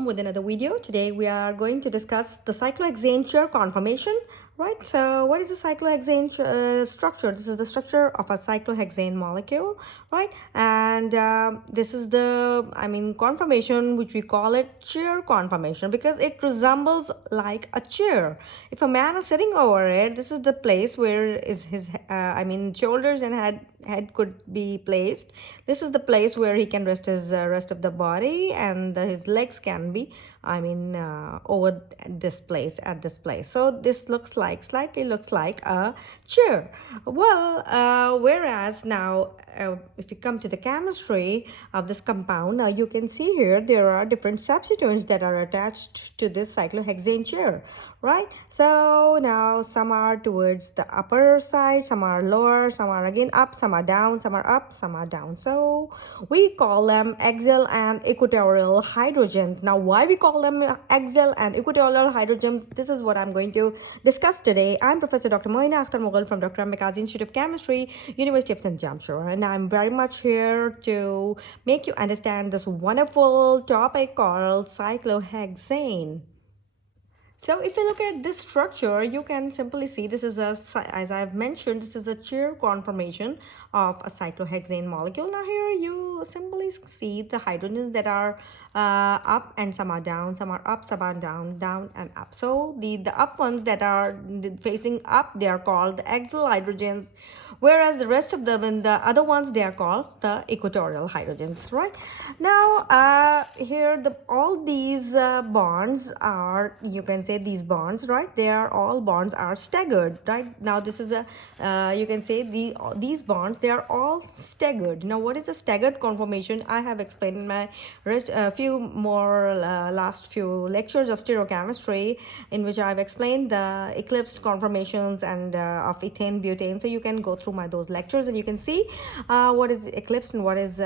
welcome with another video. Today we are going to discuss the cyclohexane chair conformation, right? So what is the cyclohexane structure? This is the structure of a cyclohexane molecule, right? And this is the conformation, which we call it chair conformation because it resembles like a chair. If a man is sitting over it, this is the place where is his shoulders and head could be placed. This is the place where he can rest his rest of the body, and his legs can be over this place, at this place. So this slightly looks like a chair. Well, whereas now if you come to the chemistry of this compound, now you can see here there are different substituents that are attached to this cyclohexane chair, right? So now some are towards the upper side, some are lower, some are again up, some are down, some are up, some are down. So we call them axial and equatorial hydrogens. Now why we call them axial and equatorial hydrogens, this is what I'm going to discuss today. I'm Professor Dr. Moina Akhtar Mughal from Dr. Mchem Institute of Chemistry, University of St. Jamshur, and I'm very much here to make you understand this wonderful topic called cyclohexane. So if you look at this structure, you can simply see this is as I've mentioned, this is a chair conformation of a cyclohexane molecule. Now here you simply see the hydrogens that are up and some are down, some are up, some are down, down and up. So the up ones that are facing up, they are called the axial hydrogens, whereas the rest of them and the other ones, they are called the equatorial hydrogens, right? Now here all these bonds are, you can say these bonds, right? They are all bonds are staggered, right? Now this is a you can say these bonds, they are all staggered. Now what is a staggered conformation? I have explained in my last few lectures of stereochemistry, in which I've explained the eclipsed conformations and of ethane, butane. So you can go through those lectures and you can see what is eclipsed and what is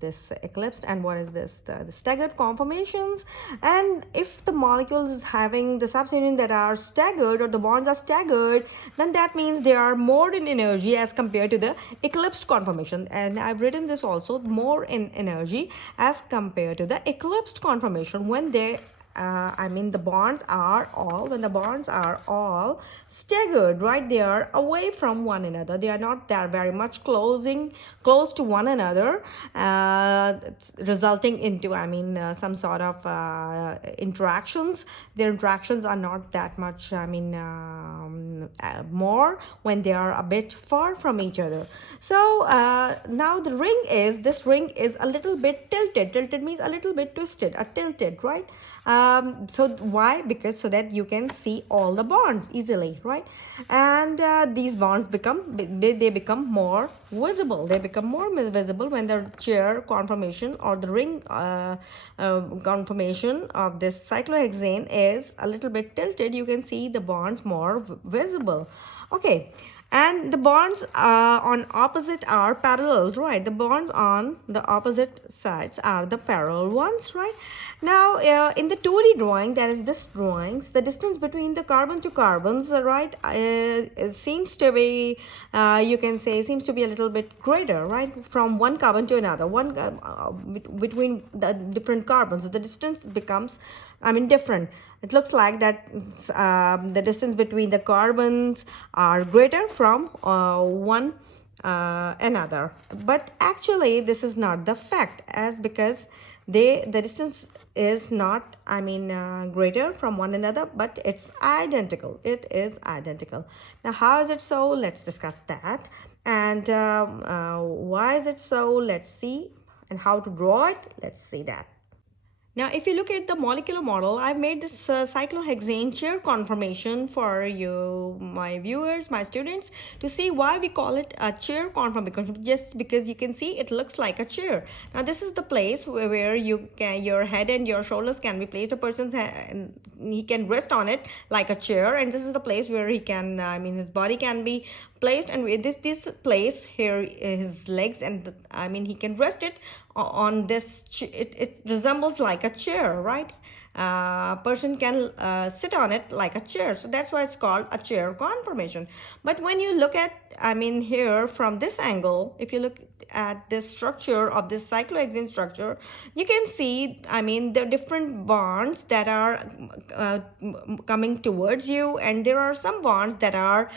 this eclipsed and what is this the staggered conformations. And if the molecule is having the substituents that are staggered, or the bonds are staggered, then that means they are more in energy as compared to the eclipsed conformation. And I've written this also, more in energy as compared to the eclipsed conformation when they the bonds are all staggered, right? They are away from one another. They are very much close to one another, resulting into some sort of interactions. Their interactions are not that much more when they are a bit far from each other. So now this ring is a little bit tilted means a little bit twisted, tilted, right? So why? Because so that you can see all the bonds easily, right? And these bonds become more visible. They become more visible when the chair conformation or the ring conformation of this cyclohexane is a little bit tilted. You can see the bonds more visible. Okay. And the bonds on opposite are parallel, right? The bonds on the opposite sides are the parallel ones, right? Now, in the 2D drawing, that is this drawings, the distance between the carbon to carbons, right, seems to be, you can say, seems to be a little bit greater, right? From one carbon to another, between the different carbons, the distance becomes, different. It looks like that the distance between the carbons are greater from one another. But actually, this is not the fact, because the distance is not greater from one another, but it's identical. It is identical. Now how is it so? Let's discuss that. And why is it so? Let's see. And how to draw it? Let's see that. Now, if you look at the molecular model, I've made this cyclohexane chair conformation for you, my viewers, my students, to see why we call it a chair conformation. Just because you can see it looks like a chair. Now, this is the place where your head and your shoulders can be placed. A person's head, he can rest on it like a chair, and this is the place where he can, his body can be placed, and with this place here, his legs, and he can rest it on this. It resembles like a chair, right? person can sit on it like a chair. So that's why it's called a chair conformation. But when you look at, I mean, here from this angle, if you look at this structure of this cyclohexane structure, you can see, I mean, the different bonds that are coming towards you, and there are some bonds that are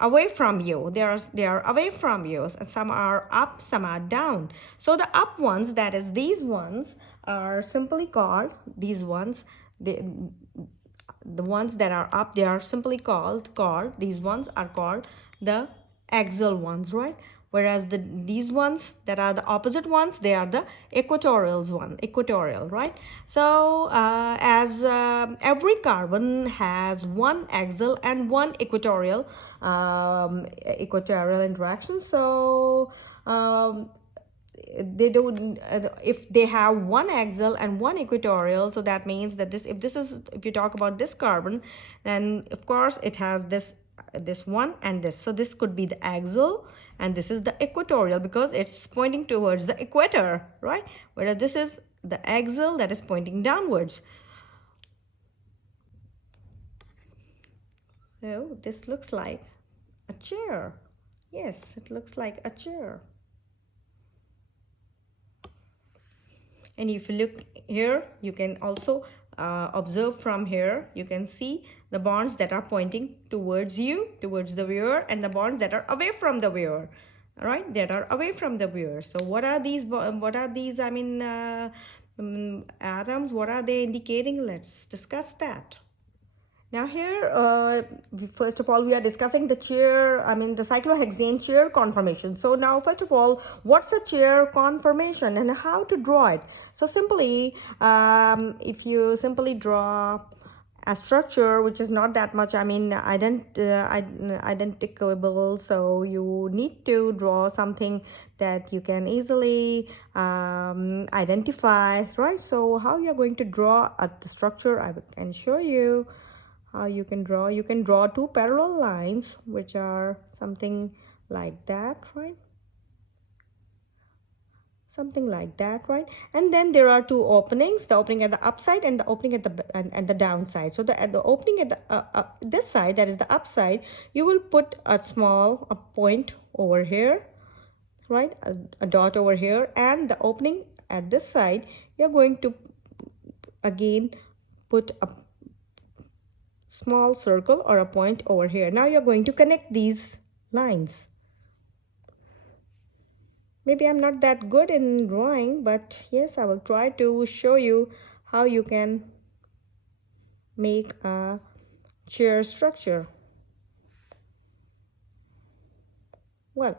away from you. They are away from you, and some are up, some are down. So the up ones, that is these ones, are simply called, these ones, the ones that are up, they are simply called these ones are called the axial ones, right? Whereas these ones that are the opposite ones, they are the equatorial, right? So as every carbon has one axial and one equatorial interaction. So they don't if they have one axial and one equatorial, so that means that if you talk about this carbon, then of course it has this one and this. So this could be the axial and this is the equatorial because it's pointing towards the equator, right? Whereas this is the axial that is pointing downwards. So this looks like a chair. Yes, it looks like a chair. And if you look here, you can also observe from here, you can see the bonds that are pointing towards you, towards the viewer, and the bonds that are away from the viewer, all right, that are away from the viewer. So what are these atoms? What are they indicating? Let's discuss that. Now here, first of all, we are discussing the the cyclohexane chair conformation. So now, first of all, what's a chair conformation and how to draw it? So simply, if you simply draw a structure which is not that much, identifiable, so you need to draw something that you can easily identify, right? So how you're going to draw the structure, I can show you how you can draw two parallel lines which are something like that, right? Something like that, right? And then there are two openings, the opening at the upside and the opening at the downside. So at the opening at the this side, that is the upside, you will put a point over here, right? A dot over here, and the opening at this side, you're going to again put a small circle or a point over here. Now you're going to connect these lines. Maybe I'm not that good in drawing, but yes, I will try to show you how you can make a chair structure. Well,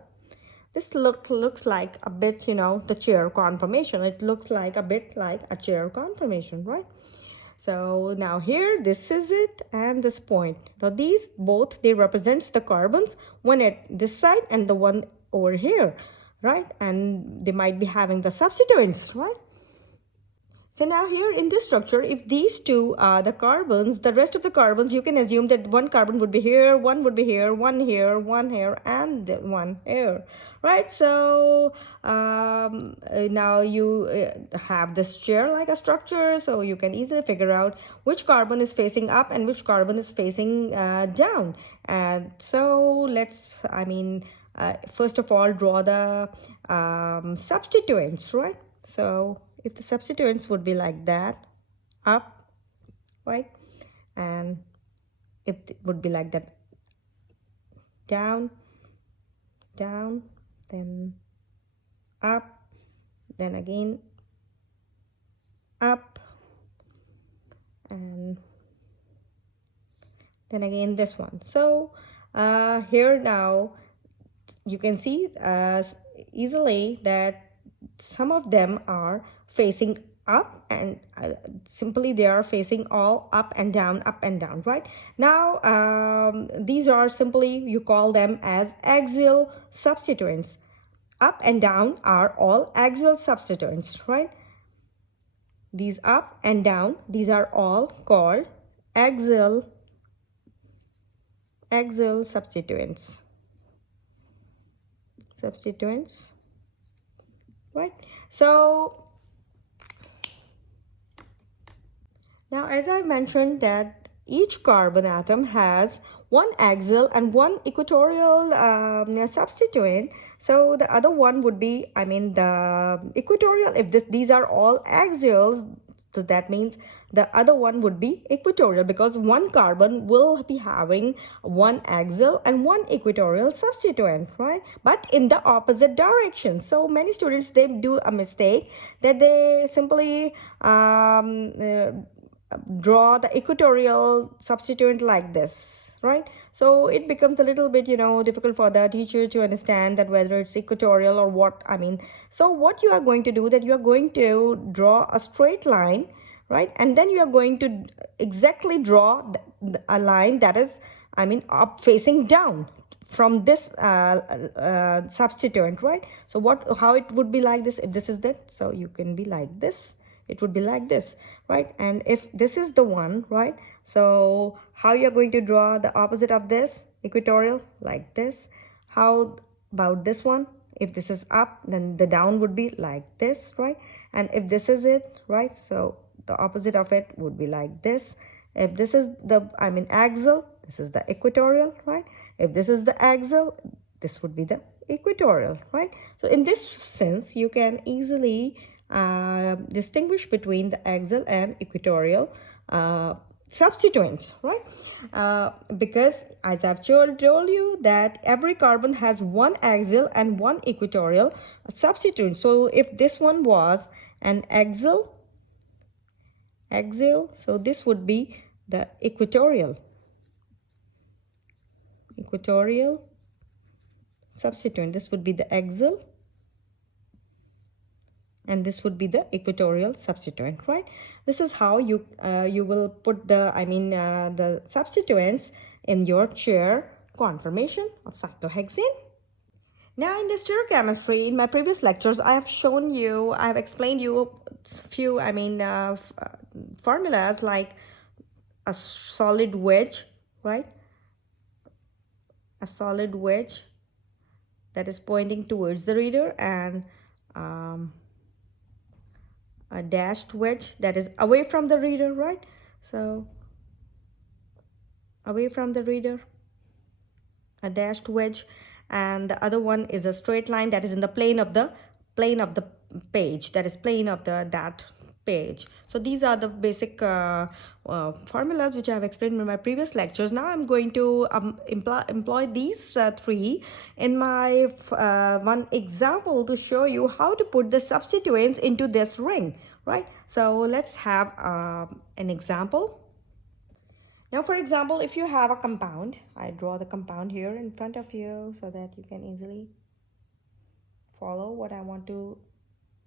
this looks like a bit, the chair conformation. It looks like a bit like a chair conformation, right? So now here, this is it and this point. Now these both, they represents the carbons, one at this side and the one over here, right? And they might be having the substituents, right? So now here in this structure, if these two are the carbons, the rest of the carbons, you can assume that one carbon would be here, one would be here, one here, one here, and one here, right? So now you have this chair-like a structure, so you can easily figure out which carbon is facing up and which carbon is facing down. And so let's, first of all, draw the substituents, right? So if the substituents would be like that, up, right? And if it would be like that, down, down, then up, then again up, and then again this one. So here now you can see easily that some of them are facing up, and simply they are facing all up and down, right? Now these are simply, you call them as axial substituents. Up and down are all axial substituents, right? These up and down, these are all called axial substituents, right? So Now, as I mentioned that each carbon atom has one axial and one equatorial substituent. So the other one would be, the equatorial. If these are all axials, so that means the other one would be equatorial, because one carbon will be having one axial and one equatorial substituent, right? But in the opposite direction. So many students, they do a mistake that they simply draw the equatorial substituent like this, right? So it becomes a little bit, difficult for the teacher to understand that whether it's equatorial or what. So what you are going to do, that you are going to draw a straight line, right? And then you are going to exactly draw a line that is, up facing down from this substituent, right? So how it would be like this, if this is that, so you can be like this, it would be like this, right? And if this is the one, right, so how you're going to draw the opposite of this equatorial, like this. How about this one? If this is up, then the down would be like this, right? And if this is it, right, so the opposite of it would be like this. If this is the axial, this is the equatorial, right? If this is the axial, this would be the equatorial, right? So in this sense, you can easily distinguish between the axial and equatorial substituents, right? Because as I've told you that every carbon has one axial and one equatorial substituent. So if this one was an axial, so this would be the equatorial substituent. This would be the axial, and this would be the equatorial substituent, right? This is how you will put the the substituents in your chair conformation of cyclohexane. Now in the stereochemistry, in my previous lectures, I have explained you a few formulas, like a solid wedge, right? A solid wedge that is pointing towards the reader, and a dashed wedge that is away from the reader, right? So away from the reader, a dashed wedge, and the other one is a straight line that is in the plane of the page, that is plane of that page. So these are the basic formulas which I have explained in my previous lectures. Now I'm going to employ these three in my one example to show you how to put the substituents into this ring, right? So let's have an example. Now, for example, if you have a compound, I draw the compound here in front of you so that you can easily follow what I want to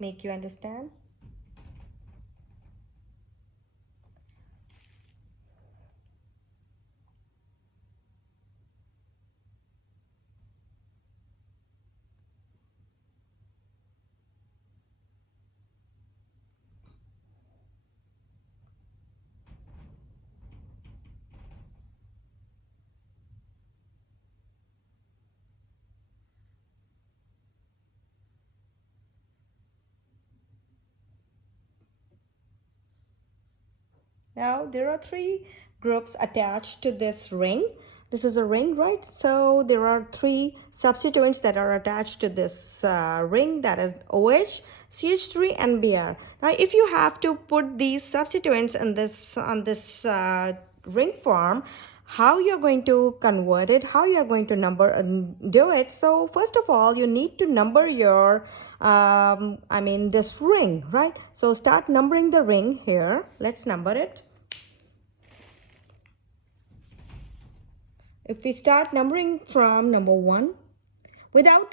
make you understand. Now there are three groups attached to this ring. This is a ring, right? So there are three substituents that are attached to this ring, that is OH, CH3 and Br. Now if you have to put these substituents on this ring form, how you're going to convert it, how you're going to number and do it. So first of all, you need to number your this ring, right? So start numbering the ring here. Let's number it. If we start numbering from number 1, without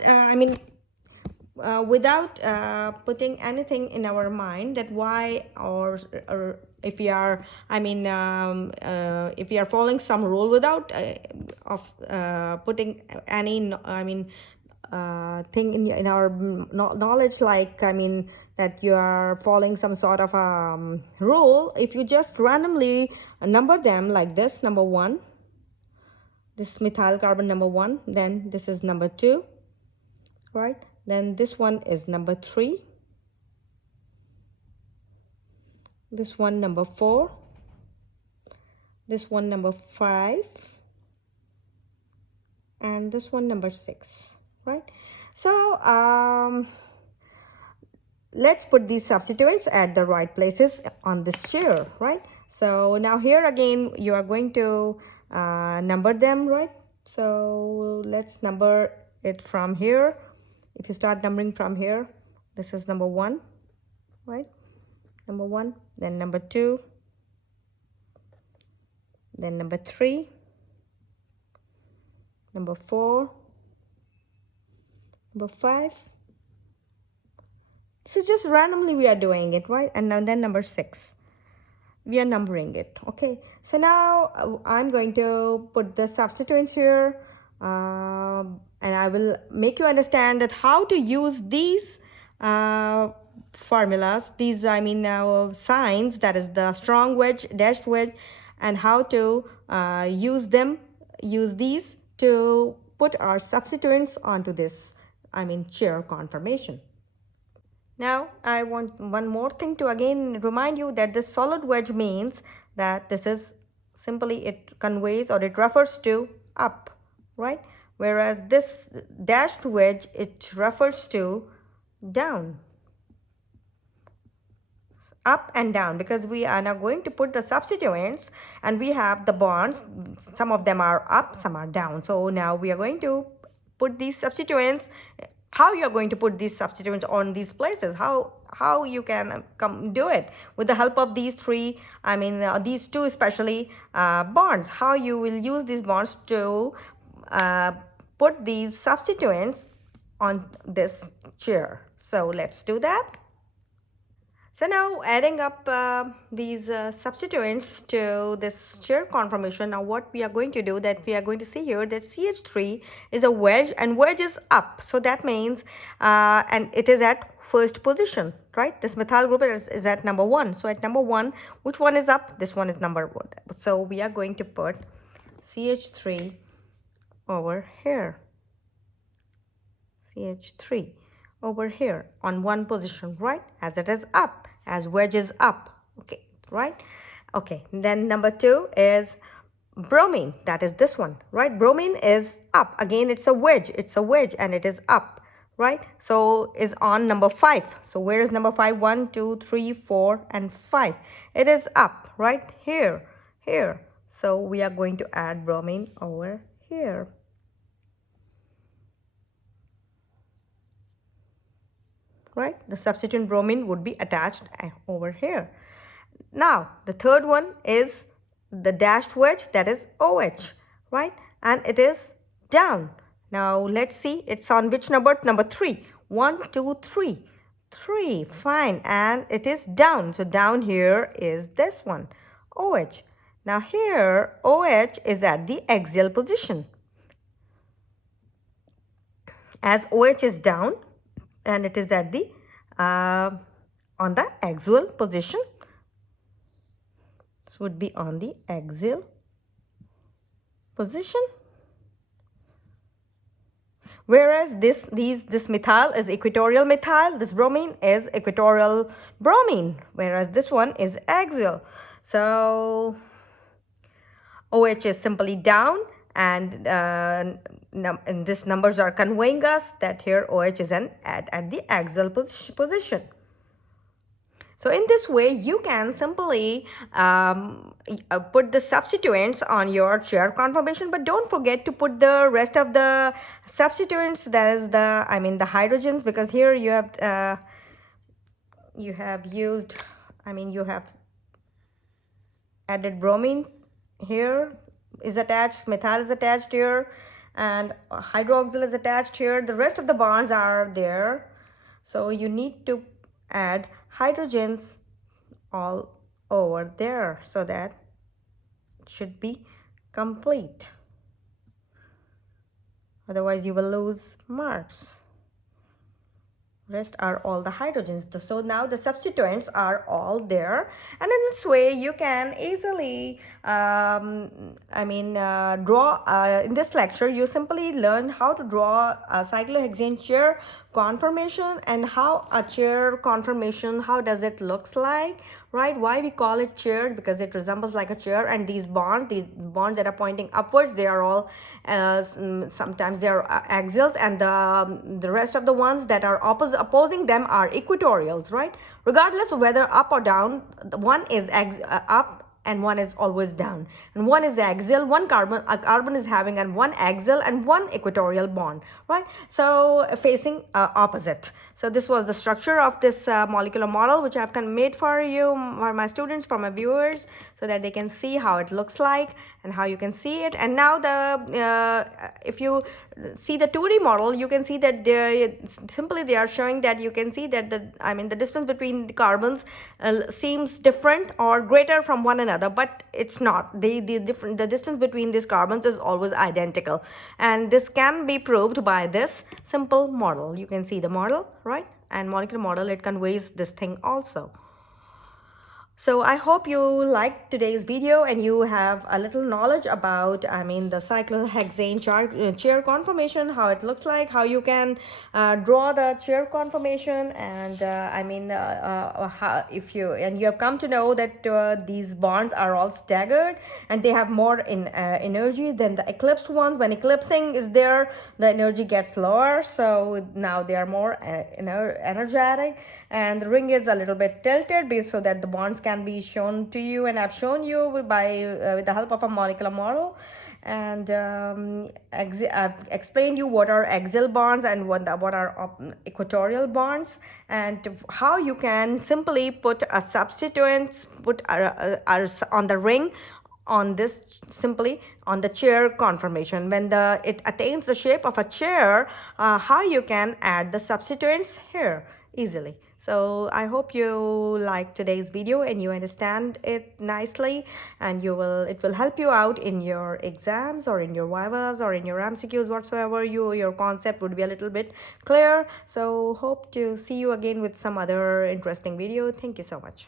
putting anything in our mind that why, or if we are if we are following some rule without putting any thing in our knowledge, like that you are following some sort of rule. If you just randomly number them like this, number 1, this methyl carbon number 1, then this is number 2, right? Then this one is number 3, this one number 4, this one number 5, and this one number 6, right? So let's put these substituents at the right places on this chair, right? So now here again you are going to number them, right? So let's number it from here. If you start numbering from here, this is number 1, right? Number 1, then number 2, then number 3, number 4, number 5. So just randomly we are doing it, right? And then number 6, we are numbering it. Okay, so now I'm going to put the substituents here, and I will make you understand that how to use these formulas, these signs, that is the strong wedge, dashed wedge, and how to use these to put our substituents onto this chair conformation. Now I want one more thing to again remind you that this solid wedge means that this is simply, it conveys or it refers to up, right? Whereas this dashed wedge, it refers to down, up and down, because we are now going to put the substituents and we have the bonds. Some of them are up, some are down. So now we are going to put these substituents. How you are going to put these substituents on these places, how you can do it with the help of these three, these two especially bonds, how you will use these bonds to put these substituents on this chair. So let's do that. So now adding up these substituents to this chair conformation, now what we are going to do, that we are going to see here that CH3 is a wedge and wedge is up. So that means, and it is at first position, right? This methyl group is at number 1. So at number 1, which one is up? This one is number 1. So we are going to put CH3 over here. CH3 over here on one position, right? As it is up, as wedge is up. Okay, right? Okay, then number 2 is bromine. That is this one, right? Bromine is up. Again, it's a wedge and it is up, right? So is on number 5. So where is number 5? 1, 2, 3, 4, and 5. It is up, right? Here. So we are going to add bromine over here. Right, the substituent bromine would be attached over here. Now the third one is the dashed wedge, that is OH, right? And it is down. Now let's see, it's on which number? Number 3. 1, 2, 3. 3, fine, and it is down. So down here is this one, OH. Now here OH is at the axial position. As OH is down, and it is at the on the axial position. This would be on the axial position. Whereas this methyl is equatorial methyl, this bromine is equatorial bromine, whereas this one is axial. So OH is simply down, and these numbers are conveying us that here OH is at the axial position. So in this way, you can simply put the substituents on your chair conformation, but don't forget to put the rest of the substituents, that is the the hydrogens, because here you have used, you have added bromine here is attached, methyl is attached here, and hydroxyl is attached here. The rest of the bonds are there, so you need to add hydrogens all over there so that it should be complete. Otherwise you will lose marks. Rest are all the hydrogens. So now the substituents are all there, and in this way you can easily draw in this lecture you simply learn how to draw a cyclohexane chair conformation and how a chair conformation, how does it looks like, right? Why we call it chair? Because it resembles like a chair, and these bonds that are pointing upwards, they are all sometimes they are axials, and the rest of the ones that are opposing them are equatorials, right? Regardless of whether up or down, one is up and one is always down, and one is axial. One carbon is having and one axial and one equatorial bond, right? So facing opposite. So this was the structure of this molecular model, which I've made for you, for my students, for my viewers, so that they can see how it looks like and how you can see it. And now if you see the 2D model, you can see that they are showing that you can see that the distance between the carbons seems different or greater from one another, but it's not. The distance between these carbons is always identical, and this can be proved by this simple model. You can see the model, right? And molecular model, it conveys this thing also. So I hope you liked today's video and you have a little knowledge about, the cyclohexane chair conformation, how it looks like, how you can draw the chair conformation, and you have come to know that these bonds are all staggered and they have more energy than the eclipsed ones. When eclipsing is there, the energy gets lower, so now they are more energetic, and the ring is a little bit tilted so that the bonds can be shown to you, and I've shown you with the help of a molecular model. And I've explained you what are axial bonds and what are equatorial bonds, and how you can simply put a substituent on the ring, on this, simply on the chair conformation. When it attains the shape of a chair, how you can add the substituents here easily. So I hope you like today's video and you understand it nicely, and it will help you out in your exams or in your vivas or in your MCQs, whatsoever. Your concept would be a little bit clear. So hope to see you again with some other interesting video. Thank you so much.